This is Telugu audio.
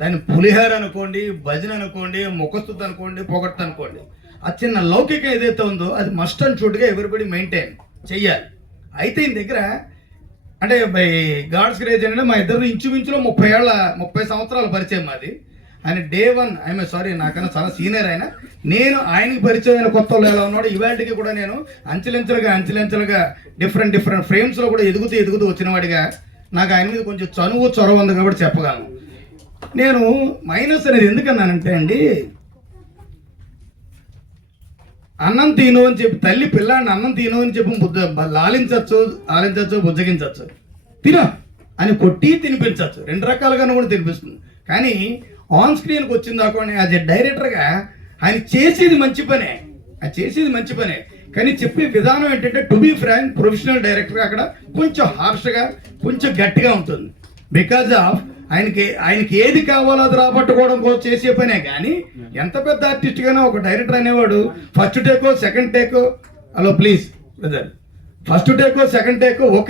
దాన్ని పులిహార అనుకోండి, భజన అనుకోండి, ముఖస్థుతి అనుకోండి, పొగడ్త అనుకోండి, ఆ చిన్న లౌకికం ఏదైతే ఉందో అది మస్ట్ అండ్ షుడ్గా ఎవరిబడి మెయింటైన్ చెయ్యాలి. అయితే ఈయన దగ్గర అంటే బై గాడ్స్ గ్రేజ్ అంటే మా ఇద్దరు ఇంచుమించులో 30 సంవత్సరాల పరిచయం మాది. ఆయన డే 1 ఐఎమ్ సారీ నాకన్నా చాలా సీనియర్ ఆయన. నేను ఆయనకి పరిచయం అయిన కొత్తలో ఎలా ఉన్నాడు ఇవాళకి కూడా నేను అంచెలంచెలుగా డిఫరెంట్ ఫ్రేమ్స్లో కూడా ఎదుగుతూ వచ్చినవాడిగా నాకు ఆయన మీద కొంచెం చొరవ ఉంది కాబట్టి చెప్పగలను. నేను మైనస్ అనేది ఎందుకన్నానంటే అండి, అన్నం తిను అని చెప్పి తల్లి పిల్లాడిని అన్నం తిను అని చెప్పి ఆలించవచ్చు బుజ్జగించవచ్చు, తిను అని కొట్టి తినిపించవచ్చు, 2 రకాలుగాను కూడా తినిపిస్తుంది. కానీ ఆన్ స్క్రీన్కి వచ్చింది దాకా యాజ్ ఎ డైరెక్టర్గా ఆయన చేసేది మంచి పనే, కానీ చెప్పే విధానం ఏంటంటే టు బీ ఫ్రాంక్ ప్రొఫెషనల్ డైరెక్టర్గా అక్కడ కొంచెం హార్ష్గా కొంచెం గట్టిగా ఉంటుంది. బికాజ్ ఆఫ్ ఆయనకి ఏది కావాలో అది రాబట్టుకోవడం కోసం చేసే పనే. కానీ ఎంత పెద్ద ఆర్టిస్ట్ గానో ఒక డైరెక్టర్ అనేవాడు ఫస్ట్ టేకో సెకండ్ టేకో హలో ప్లీజ్ బ్రదర్ ఫస్ట్ టేకో సెకండ్ టేకో ఓకే